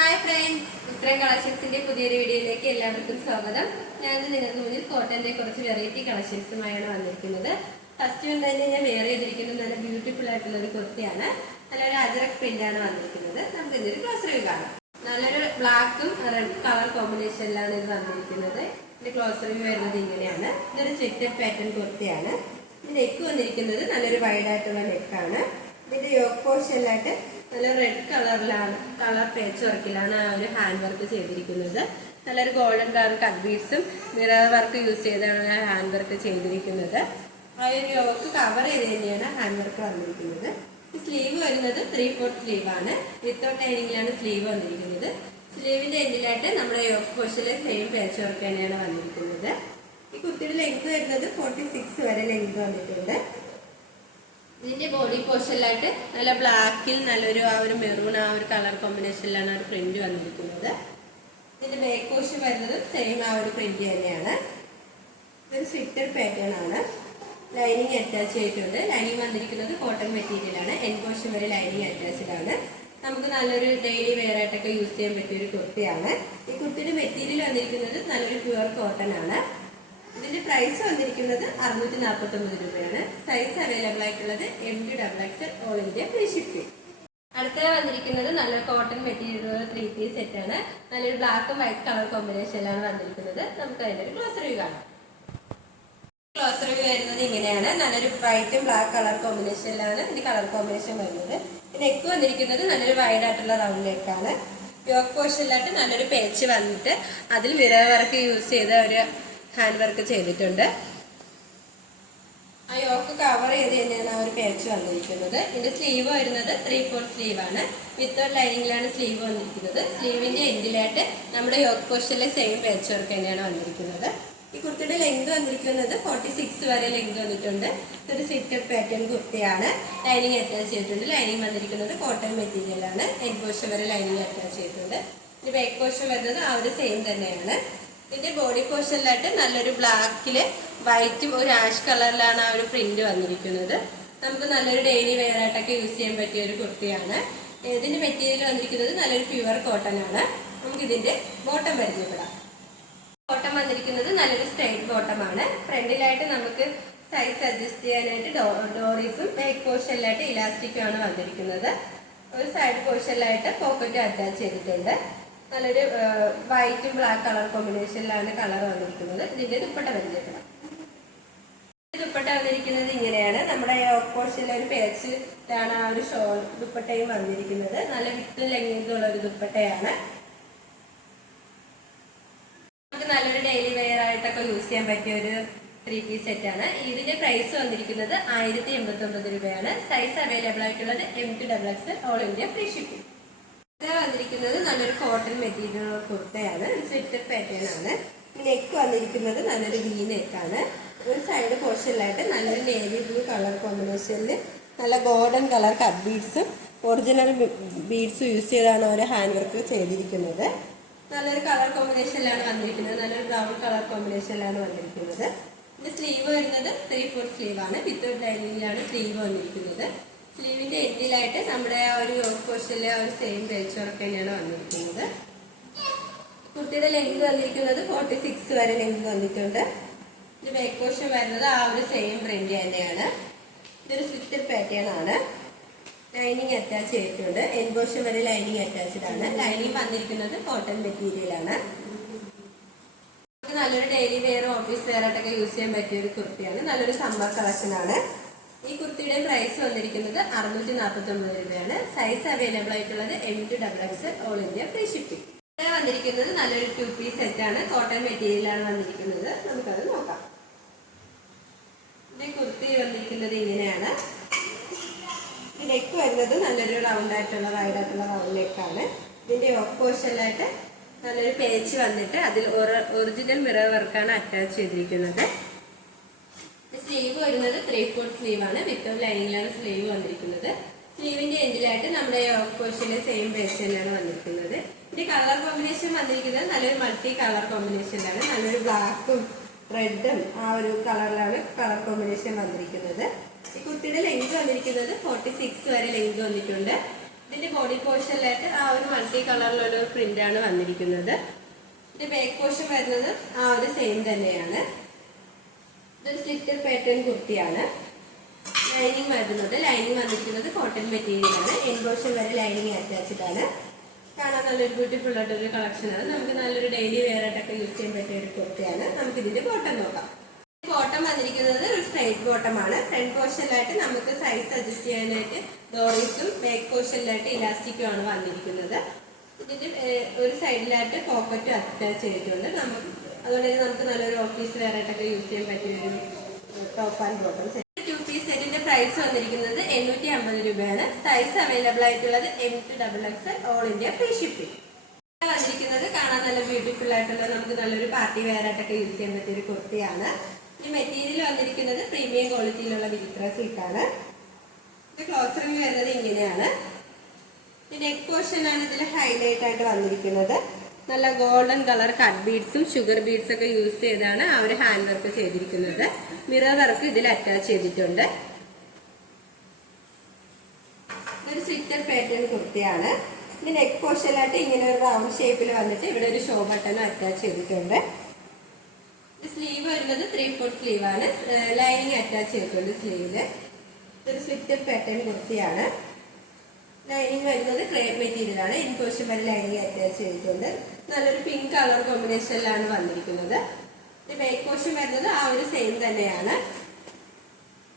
Hi friends ഉത്തരം കളക്ഷൻസിന്റെ പുതിയൊരു വീഡിയോയിലേക്ക് എല്ലാവർക്കും സ്വാഗതം. ഞാൻ നിങ്ങൾക്ക് മുന്നിൽ കോട്ടന്റെ കുറച്ച് വെറൈറ്റി കളക്ഷൻസുമായാണ് വന്നിരിക്കുന്നത്. ഫസ്റ്റ് വന്ന് തന്നെ ഞാൻ വെയർ ചെയ്തിരിക്കുന്നത് നല്ല ബ്യൂട്ടിഫുൾ ആയിട്ടുള്ള ഒരു കുർത്തിയാണ്. നല്ലൊരു അജറക് പ്രിന്റ് ആണ് വന്നിരിക്കുന്നത്. നമുക്ക് ഇന്നൊരു ക്ലോസ് റിവ്യൂ കാണാം. നല്ലൊരു ബ്ലാക്കും റെഡ് കളർ കോമ്പിനേഷനിലാണ് ഇത് വന്നിരിക്കുന്നത്. ഇതിന്റെ ക്ലോസ് റിവ്യൂ വരുന്നത് ഇങ്ങനെയാണ്. ഇതൊരു സ്ലിറ്റഡ് പാറ്റേൺ കുർത്തിയാണ്. നെക്ക് വന്നിരിക്കുന്നത് നല്ലൊരു വൈഡ് ആയിട്ടുള്ള നെക്കാണ് ഇതിന്റെ യോക്ക് പോർഷനിലായിട്ട് നല്ല റെഡ് കളറിലാണ് കളർ പേച്ച് വർക്കിലാണ് ആ ഒരു ഹാൻഡ് വർക്ക് ചെയ്തിരിക്കുന്നത്. നല്ലൊരു ഗോൾഡൻ കളർ കട്ട് ബീഡ്സും മിറർ വർക്ക് യൂസ് ചെയ്താണ് ഞാൻ ഹാൻഡ് വർക്ക് ചെയ്തിരിക്കുന്നത്. ആ ഒരു യോക്ക് കവർ ചെയ്ത് തന്നെയാണ് ഹാൻഡ് വർക്ക് വന്നിരിക്കുന്നത്. സ്ലീവ് വരുന്നത് ത്രീ ഫോർത്ത് ആണ്. വിത്തൗട്ട് ലൈനിങ്ങിലാണ് സ്ലീവ് വന്നിരിക്കുന്നത്. സ്ലീവിന്റെ എൻഡിലായിട്ട് നമ്മുടെ യോക്ക് പോർഷനിലെ സെയിം പേച്ച് വർക്ക് തന്നെയാണ് വന്നിരിക്കുന്നത്. ഈ കുത്തിയുടെ ലെങ്ത് വരുന്നത് ഫോർട്ടി സിക്സ് വരെ ലെങ്ത് വന്നിട്ടുണ്ട്. ഇതിന്റെ ബോഡി പോർഷനിലായിട്ട് നല്ല ബ്ലാക്കിൽ നല്ലൊരു ആ ഒരു മെറൂൺ ആ ഒരു കളർ കോമ്പിനേഷനിലാണ് ആ ഒരു പ്രിന്റ് വന്നിരിക്കുന്നത്. ഇതിന്റെ ബാക്ക് പോർഷൻ വരുന്നത് സെയിം ആ ഒരു പ്രിന്റ് തന്നെയാണ്. ഇതൊരു സ്വിറ്റർ പാറ്റേൺ ആണ്. ലൈനിങ് അറ്റാച്ച് ചെയ്തിട്ടുണ്ട് ലൈനിങ് വന്നിരിക്കുന്നത് കോട്ടൺ മെറ്റീരിയലാണ് എൻ പോർഷൻ വരെ ലൈനിങ് അറ്റാച്ച്ഡ് ആണ്. നമുക്ക് നല്ലൊരു ഡെയിലി വെയർ ആയിട്ടൊക്കെ യൂസ് ചെയ്യാൻ പറ്റിയ ഒരു കുർത്തിയാണ്. ഈ കുർത്തിയുടെ മെറ്റീരിയൽ വന്നിരിക്കുന്നത് നല്ലൊരു പ്യുവർ കോട്ടൺ ആണ്. ഇതിന്റെ പ്രൈസ് വന്നിരിക്കുന്നത് അറുന്നൂറ്റി നാൽപ്പത്തി ഒമ്പത് രൂപയാണ്. സൈസ് അവൈലബിൾ ആയിട്ടുള്ളത് M D double X all India free shipping അടുത്തത് വന്നിരിക്കുന്നത് നല്ല cotton material three piece set ആണ്. നല്ലൊരു ബ്ലാക്കും വൈറ്റ് കളർ കോമ്പിനേഷനിലാണ് വന്നിരിക്കുന്നത്. നമുക്ക് അതിന്റെ ഒരു ക്ലോസ് റിവ്യൂ കാണാം. ക്ലോസ് റിവ്യൂ വരുന്നത് ഇങ്ങനെയാണ്. നല്ലൊരു വൈറ്റും ബ്ലാക്ക് കളർ കോമ്പിനേഷനിലാണ് ഇതിന്റെ കളർ കോമ്പിനേഷൻ വരുന്നത്. നെക്ക് വന്നിരിക്കുന്നത് നല്ലൊരു വൈഡ് ആയിട്ടുള്ള റൗണ്ട് നെക്കാണ് യോക്ക് പോർഷനിലായിട്ട് നല്ലൊരു പേച്ച് വന്നിട്ട് അതിൽ വർക്ക് യൂസ് ചെയ്ത ഒരു ഹാൻഡ് വർക്ക് ചെയ്തിട്ടുണ്ട്. ആ യോക്ക് കവർ ചെയ്ത് തന്നെയാണ് ആ ഒരു പേച്ച് വന്നിരിക്കുന്നത്. ഇതിന്റെ സ്ലീവ് വരുന്നത് ത്രീ ഫോർ സ്ലീവ് ആണ്. വിത്തൗട്ട് ലൈനിങ്ങിലാണ് സ്ലീവ് വന്നിരിക്കുന്നത്. സ്ലീവിന്റെ എൻഡിലായിട്ട് നമ്മുടെ യോക്ക് പോർഷനിലെ സെയിം പേച്ച് വർക്ക് തന്നെയാണ് വന്നിരിക്കുന്നത്. ഈ കുർത്തിയുടെ ലെങ്ത് വന്നിരിക്കുന്നത് ഫോർട്ടി സിക്സ് വരെ ലെങ്ത് വന്നിട്ടുണ്ട്. ഇതൊരു സിറ്റപ്പ് പാറ്റേൺ കുർത്തിയാണ്. ലൈനിങ് അറ്റാച്ച് ചെയ്തിട്ടുണ്ട്. ലൈനിങ് വന്നിരിക്കുന്നത് കോട്ടൺ മെറ്റീരിയലാണ് എൻ പോർഷൻ വരെ ലൈനിങ് അറ്റാച്ച് ചെയ്തിട്ടുണ്ട്. ഇനി ബാക്ക് പോർഷൻ വരുന്നത് ആ ഒരു സെയിം തന്നെയാണ്. ഇതിന്റെ ബോഡി പോർഷനിലായിട്ട് നല്ലൊരു ബ്ലാക്കിൽ വൈറ്റും ഒരു ആഷ് കളറിലാണ് ആ ഒരു പ്രിന്റ് വന്നിരിക്കുന്നത്. നമുക്ക് നല്ലൊരു ഡെയിലി വെയർ ആയിട്ടൊക്കെ യൂസ് ചെയ്യാൻ പറ്റിയ ഒരു കുർത്തിയാണ്. ഇതിന്റെ മെറ്റീരിയൽ വന്നിരിക്കുന്നത് നല്ലൊരു പ്യുവർ കോട്ടൺ ആണ്. നമുക്ക് ഇതിന്റെ ബോട്ടം പരിചയപ്പെടാം. ബോട്ടം വന്നിരിക്കുന്നത് നല്ലൊരു സ്ട്രൈറ്റ് ബോട്ടം ആണ്. ഫ്രണ്ടിലായിട്ട് നമുക്ക് സൈസ് അഡ്ജസ്റ്റ് ചെയ്യാനായിട്ട് ഡോറീസും ബാക്ക് പോർഷനിലായിട്ട് ഇലാസ്റ്റിക്കും ആണ് വന്നിരിക്കുന്നത്. ഒരു സൈഡ് പോർഷനിലായിട്ട് പോക്കറ്റ് അറ്റാച്ച് ചെയ്തിട്ടുണ്ട്. നല്ലൊരു വൈറ്റും ബ്ലാക്ക് കളർ കോമ്പിനേഷനിലാണ് കളർ വന്നിരിക്കുന്നത്. ഇതിന്റെ ദുപ്പട്ട വന്നിരിക്കണം ദുപ്പട്ട വന്നിരിക്കുന്നത് ഇങ്ങനെയാണ്. നമ്മുടെ പോർഷനിലെ ഒരു പേച്ചിലാണ് ആ ഒരു ഷോൾ ദുപ്പട്ടയും വന്നിരിക്കുന്നത്. നല്ല വിത്തും ലെങ്ങിതും ഉള്ള ഒരു ദുപ്പട്ടയാണ്. നമുക്ക് നല്ലൊരു ഡെയിലി വെയർ ആയിട്ടൊക്കെ യൂസ് ചെയ്യാൻ പറ്റിയ ഒരു ത്രീ പീസ് സെറ്റ് ആണ്. ഇതിന്റെ പ്രൈസ് വന്നിരിക്കുന്നത് ആയിരത്തി എൺപത്തി ഒമ്പത് രൂപയാണ്. സൈസ് അവൈലബിൾ ആയിട്ടുള്ളത് M two double X all India free shipping വന്നിരിക്കുന്നത് നല്ലൊരു കോട്ടൺ മെറ്റീരിയൽ കുർത്തയാണ്. സ്വിറ്റർ പാറ്റേൺ ആണ്. നെക്ക് വന്നിരിക്കുന്നത് നല്ലൊരു വി നെക്കാണ് ഒരു സൈഡ് പോർഷനിലായിട്ട് നല്ലൊരു നേവി ബ്ലൂ കളർ കോമ്പിനേഷനിൽ നല്ല ഗോൾഡൻ കളർ കട്ട് ബീഡ്സും ഒറിജിനൽ ബീഡ്സും യൂസ് ചെയ്താണ് അവർ ഹാൻഡ് വർക്ക് ചെയ്തിരിക്കുന്നത്. നല്ലൊരു കളർ കോമ്പിനേഷനിലാണ് വന്നിരിക്കുന്നത്. നല്ലൊരു ബ്രൗൺ കളർ കോമ്പിനേഷനിലാണ് വന്നിരിക്കുന്നത്. ഇതിന്റെ സ്ലീവ് വരുന്നത് ത്രീ ഫോർ സ്ലീവാണ് വിത്തൗട്ട് ലൈനിങ്ങിലാണ് സ്ലീവ് വന്നിരിക്കുന്നത്. സ്ലീവിന്റെ എൻഡിലായിട്ട് നമ്മുടെ ആ ഒരു യോക്ക് ആ ഒരു സെയിം പേച്ച് വർക്ക് തന്നെയാണ് വന്നിരിക്കുന്നത്. കുട്ടിയുടെ ലെങ്ത് വന്നിരിക്കുന്നത് ഫോർട്ടി സിക്സ് വരെ ലെങ്ത് വന്നിട്ടുണ്ട്. ഇത് ബാക്ക് പോർഷൻ വരുന്നത് ആ ഒരു സെയിം പ്രിന്റ് തന്നെയാണ്. ഇതൊരു സ്വിറ്റഡ് പാറ്റേൺ ആണ്. ലൈനിങ് അറ്റാച്ച് ചെയ്തിട്ടുണ്ട്. എൻ പോർഷൻ വരെ ലൈനിങ് അറ്റാച്ച്ഡ് ആണ്. ലൈനിങ് വന്നിരിക്കുന്നത് കോട്ടൺ മെറ്റീരിയൽ ആണ്. നല്ലൊരു ഡെയിലി വെയർ ഓഫീസ് വെയർ ആയിട്ടൊക്കെ യൂസ് ചെയ്യാൻ പറ്റിയ ഒരു കുർത്തിയാണ്. നല്ലൊരു സമ്മർ കളക്ഷൻ ആണ്. ഈ കുർത്തിയുടെ പ്രൈസ് വന്നിരിക്കുന്നത് അറുന്നൂറ്റി നാൽപ്പത്തി ഒമ്പത് രൂപയാണ്. സൈസ് അവൈലബിൾ ആയിട്ടുള്ളത് M to double X all India free shipping ഇവിടെ വന്നിരിക്കുന്നത് നല്ലൊരു ടു പീസ് സെറ്റ് ആണ്. കോട്ടൺ മെറ്റീരിയലാണ് വന്നിരിക്കുന്നത്. നമുക്കത് നോക്കാം. ഇതിന്റെ കുർത്തി വന്നിരിക്കുന്നത് ഇങ്ങനെയാണ്. ഈ നെക്ക് വരുന്നത് നല്ലൊരു റൗണ്ട് ആയിട്ടുള്ള വൈഡ് ആയിട്ടുള്ള റൗണ്ട് നെക്കാണ് ഇതിന്റെ ഓപ്പോഷനിലായിട്ട് നല്ലൊരു പേച്ച് വന്നിട്ട് അതിൽ ഒറിജിനൽ മിറർ വർക്കാണ് അറ്റാച്ച് ചെയ്തിരിക്കുന്നത്. സ്ലീവ് വരുന്നത് ത്രീ ഫോർത്ത് സ്ലീവ് ആണ്. വിത്തൗട്ട് ലൈനിങ്ങിലാണ് സ്ലീവ് വന്നിരിക്കുന്നത്. സ്ലീവിന്റെ എൻഡിലായിട്ട് നമ്മുടെ ഓപ്പോഷനിലെ സെയിം പേച്ച് തന്നെയാണ് വന്നിരിക്കുന്നത്. ഇതിന്റെ കളർ കോമ്പിനേഷൻ വന്നിരിക്കുന്നത് നല്ലൊരു മൾട്ടി കളർ കോമ്പിനേഷനിലാണ് നല്ലൊരു ബ്ലാക്കും റെഡും ആ ഒരു കളറിലാണ് കളർ കോമ്പിനേഷൻ വന്നിരിക്കുന്നത്. ഈ കുർത്തിയുടെ ലെങ്ത് വന്നിരിക്കുന്നത് ഫോർട്ടി സിക്സ് വരെ ലെങ്ത് വന്നിട്ടുണ്ട്. ഇതിന്റെ ബോഡി പോർഷനിലായിട്ട് ആ ഒരു മൾട്ടി കളറിലുള്ള ഒരു പ്രിന്റ് ആണ് വന്നിരിക്കുന്നത്. ഇതിന്റെ ബാക്ക് പോർഷൻ വരുന്നത് ആ ഒരു സെയിം തന്നെയാണ്. ഇതൊരു സ്ലിറ്റർ പാറ്റേൺ കുർത്തിയാണ് ലൈനിങ് വരുന്നത് ലൈനിങ് വന്നിരിക്കുന്നത് കോട്ടൺ മെറ്റീരിയൽ ആണ്. എൻ പോർഷൻ വരെ ലൈനിങ് അറ്റാച്ചിട്ടാണ് കാണാൻ നല്ലൊരു ബ്യൂട്ടിഫുൾ ആയിട്ടൊരു കളക്ഷനാണ് നമുക്ക് നല്ലൊരു ഡെയിലി വെയർ ആയിട്ടൊക്കെ യൂസ് ചെയ്യാൻ പറ്റിയ ഒരു കുർത്തിയാണ് നമുക്ക് ഇതിന്റെ ബോട്ടം നോക്കാം. ബോട്ടം വന്നിരിക്കുന്നത് ഒരു സ്ട്രൈറ്റ് ബോട്ടം ആണ്. ഫ്രണ്ട് പോർഷനിലായിട്ട് നമുക്ക് സൈസ് അഡ്ജസ്റ്റ് ചെയ്യാനായിട്ട് ഡോറീസും ബാക്ക് പോർഷനിലായിട്ട് ഇലാസ്റ്റിക്കും ആണ് വന്നിരിക്കുന്നത്. ഇതിന്റെ ഒരു സൈഡിലായിട്ട് പോക്കറ്റും അറ്റാച്ച് ചെയ്തിട്ടുണ്ട്. നമുക്ക് അതുകൊണ്ട് തന്നെ നമുക്ക് നല്ലൊരു ഓഫീസ് വേറായിട്ടൊക്കെ യൂസ് ചെയ്യാൻ പറ്റിയ ഒരു top and bottom two piece സെറ്റിന്റെ പ്രൈസ് വന്നിരിക്കുന്നത് എണ്ണൂറ്റി അമ്പത് രൂപയാണ്. സൈസ് അവൈലബിൾ ആയിട്ടുള്ളത് M to double X all India free shipping വന്നിരിക്കുന്നത് കാണാൻ നല്ല ബ്യൂട്ടിഫുൾ ആയിട്ടുള്ള നമുക്ക് നല്ലൊരു പാർട്ടി വെയർ ആയിട്ടൊക്കെ യൂസ് ചെയ്യാൻ പറ്റിയ ഒരു കുർത്തിയാണ്. ഈ മെറ്റീരിയൽ വന്നിരിക്കുന്നത് പ്രീമിയം ക്വാളിറ്റിയിലുള്ള വിചിത്ര സിൽക്കാണ് ക്ലോസ് റിംഗ് വരുന്നത് ഇങ്ങനെയാണ്. നെക്ക് പോർഷൻ ആണ് ഇതിൽ ഹൈലൈറ്റ് ആയിട്ട് വന്നിരിക്കുന്നത്. നല്ല ഗോൾഡൻ കളർ കട്ട് ബീഡ്സും ഷുഗർ ബീഡ്സ് ഒക്കെ യൂസ് ചെയ്താണ് അവർ ഹാൻഡ് വർക്ക് ചെയ്തിരിക്കുന്നത്. മിറർ വർക്ക് ഇതിൽ അറ്റാച്ച് ചെയ്തിട്ടുണ്ട്. ഇതൊരു സ്വിറ്റർ പാറ്റേൺ കുർത്തിയാണ്. ഇത് നെക്ക് പോർഷനിലായിട്ട് ഇങ്ങനെ ഒരു റൗണ്ട് ഷേപ്പിൽ വന്നിട്ട് ഇവിടെ ഒരു ഷോ ബട്ടണും അറ്റാച്ച് ചെയ്തിട്ടുണ്ട്. സ്ലീവ് വരുന്നത് ത്രീ ഫോർത്ത് സ്ലീവാണ് ലൈനിങ് അറ്റാച്ച് ചെയ്തിട്ടുണ്ട് സ്ലീവിൽ ഇതൊരു സ്വിറ്റർ പാറ്റേൺ കുർത്തിയാണ്. ലൈനിങ് വരുന്നത് ക്രേപ്പ് മെറ്റീരിയലാണ് വരെ ലൈനിങ് അറ്റാച്ച് ചെയ്തിട്ടുണ്ട്. നല്ലൊരു പിങ്ക് കളർ കോമ്പിനേഷനിലാണ് വന്നിരിക്കുന്നത്. ബാക്ക് പോർഷൻ വരുന്നത് ആ ഒരു സെയിം തന്നെയാണ്.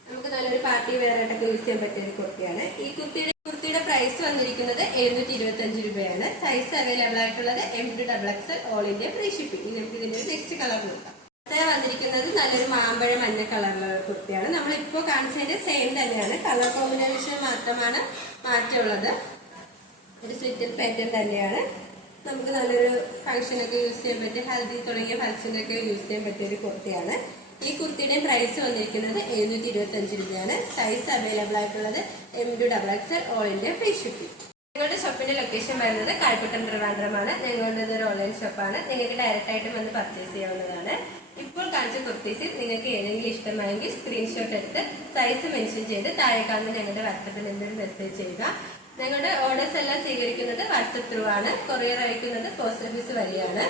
നമുക്ക് നല്ലൊരു പാർട്ടി വെയർ ആയിട്ടൊക്കെ യൂസ് ചെയ്യാൻ പറ്റിയ ഒരു കുർത്തിയാണ്. ഈ കുർത്തിയുടെ കുർത്തിയുടെ പ്രൈസ് വന്നിരിക്കുന്നത് എഴുന്നൂറ്റി ഇരുപത്തി അഞ്ച് രൂപയാണ്. സൈസ് അവൈലബിൾ ആയിട്ടുള്ളത് M to double X all India free shipping നമുക്ക് ഇതിന്റെ ഒരു നെക്സ്റ്റ് കളർ നോക്കാം. അടുത്ത വന്നിരിക്കുന്നത് നല്ലൊരു മാമ്പഴ മഞ്ഞ കളറിലുള്ള കുർത്തിയാണ് നമ്മൾ ഇപ്പോൾ കാണിച്ചതിന്റെ സെയിം തന്നെയാണ്. കളർ കോമ്പിനേഷൻ മാത്രമാണ് മാറ്റമുള്ളത്. ഒരു സ്ലിറ്റർ പാറ്റേൺ തന്നെയാണ്. നമുക്ക് നല്ലൊരു ഫംഗ്ഷനൊക്കെ യൂസ് ചെയ്യാൻ പറ്റിയ ഹൽദി തുടങ്ങിയ ഫംഗ്ഷനൊക്കെ യൂസ് ചെയ്യാൻ പറ്റിയ ഒരു കുർത്തിയാണ്. ഈ കുർത്തിയുടെ പ്രൈസ് വന്നിരിക്കുന്നത് എഴുന്നൂറ്റി ഇരുപത്തി അഞ്ച് രൂപയാണ്. സൈസ് അവൈലബിൾ ആയിട്ടുള്ളത് M to double X all India free shipping ഞങ്ങളുടെ ഷോപ്പിന്റെ ലൊക്കേഷൻ വരുന്നത് കാൽക്കുട്ടം ട്രിവാൻഡ്രമാണ് ഞങ്ങളുടെ ഒരു ഓൺലൈൻ ഷോപ്പാണ് നിങ്ങൾക്ക് ഡയറക്റ്റ് ആയിട്ട് വന്ന് പർച്ചേസ് ചെയ്യാവുന്നതാണ്. ഇപ്പോൾ കാണിച്ച കുർത്തീസിൽ നിങ്ങൾക്ക് ഏതെങ്കിലും ഇഷ്ടമായെങ്കിൽ സ്ക്രീൻഷോട്ട് എടുത്ത് സൈസ് മെൻഷൻ ചെയ്ത് താഴെ കാണുന്ന ഞങ്ങളുടെ വാട്സപ്പിൽ എന്തെങ്കിലും മെസ്സേജ് ചെയ്യുക. ഞങ്ങളുടെ ഓർഡേഴ്സ് എല്ലാം സ്വീകരിക്കുന്നത് വാട്സപ്പ് ത്രൂ ആണ്. കൊറിയർ അയക്കുന്നത് പോസ്റ്റ് ഓഫീസ് വഴിയാണ്.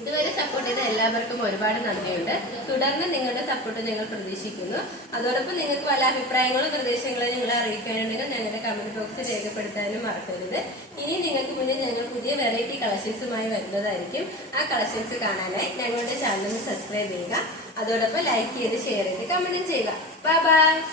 ഇതുവരെ സപ്പോർട്ട് ചെയ്ത എല്ലാവർക്കും ഒരുപാട് നന്ദിയുണ്ട്. തുടർന്ന് നിങ്ങളുടെ സപ്പോർട്ട് ഞങ്ങൾ പ്രതീക്ഷിക്കുന്നു. അതോടൊപ്പം നിങ്ങൾക്ക് പല അഭിപ്രായങ്ങളും നിർദ്ദേശങ്ങളും ഞങ്ങളെ അറിയിക്കാനുണ്ടെങ്കിൽ ഞങ്ങളുടെ കമന്റ് ബോക്സിൽ രേഖപ്പെടുത്താനും മറക്കരുത്. ഇനി നിങ്ങൾക്ക് മുന്നിൽ ഞങ്ങൾ പുതിയ വെറൈറ്റി കളക്ഷൻസുമായി വരുന്നതായിരിക്കും. ആ കളക്ഷൻസ് കാണാനായി ഞങ്ങളുടെ ചാനൽ സബ്സ്ക്രൈബ് ചെയ്യുക. അതോടൊപ്പം ലൈക്ക് ചെയ്ത് ഷെയർ ചെയ്ത് കമന്റും ചെയ്യുക. Bye bye